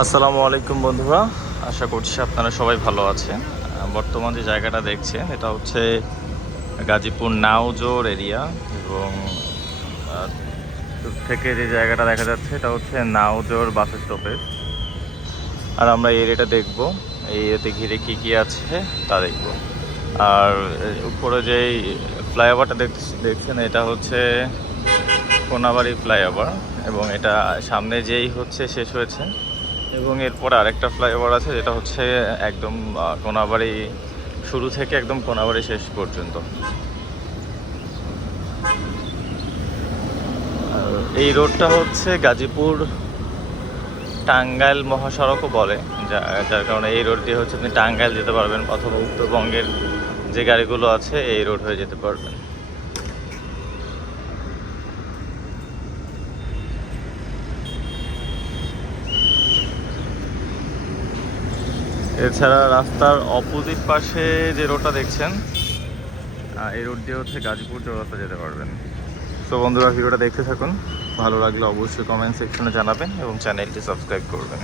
আসসালামু আলাইকুম বন্ধুরা। আশা করছি আপনারা সবাই ভালো আছেন। বর্তমান যে জায়গাটা দেখছেন, এটা হচ্ছে গাজীপুর নাওজোর এরিয়া এবং থেকে যে জায়গাটা দেখা যাচ্ছে, এটা হচ্ছে নাওজোর বাস স্টপেজ। আর আমরা এই এরিয়াটা দেখব। এই এরিয়াতে ঘিরে কী কী আছে, তা দেখব। আর উপরে যেই ফ্লাইওভারটা দেখছেন, এটা হচ্ছে কোনাবাড়ি ফ্লাইওভার এবং এটা সামনে যেই হচ্ছে, শেষ হয়েছে। এবং এরপর আরেকটা ফ্লাইওভার আছে, যেটা হচ্ছে একদম কোনাবাড়ি শুরু থেকে একদম কোনাবাড়ি শেষ পর্যন্ত। এই রোডটা হচ্ছে গাজীপুর টাঙ্গাইল মহাসড়কও বলে, যা- যার কারণে এই রোড দিয়ে হচ্ছে আপনি টাঙ্গাইল যেতে পারবেন অথবা উত্তরবঙ্গের যে গাড়িগুলো আছে, এই রোড হয়ে যেতে পারবেন। এছাড়া রাস্তার অপোজিট পাশে যে রোডটা দেখছেন এই রোড দিয়ে হচ্ছে গাজীপুর চৌরাস্তা যেতে পারবেন। তো বন্ধুরা, ভিডিওটা দেখতে থাকুন। ভালো লাগলে অবশ্যই কমেন্ট সেকশনে জানাবেন এবং চ্যানেলটি সাবস্ক্রাইব করবেন।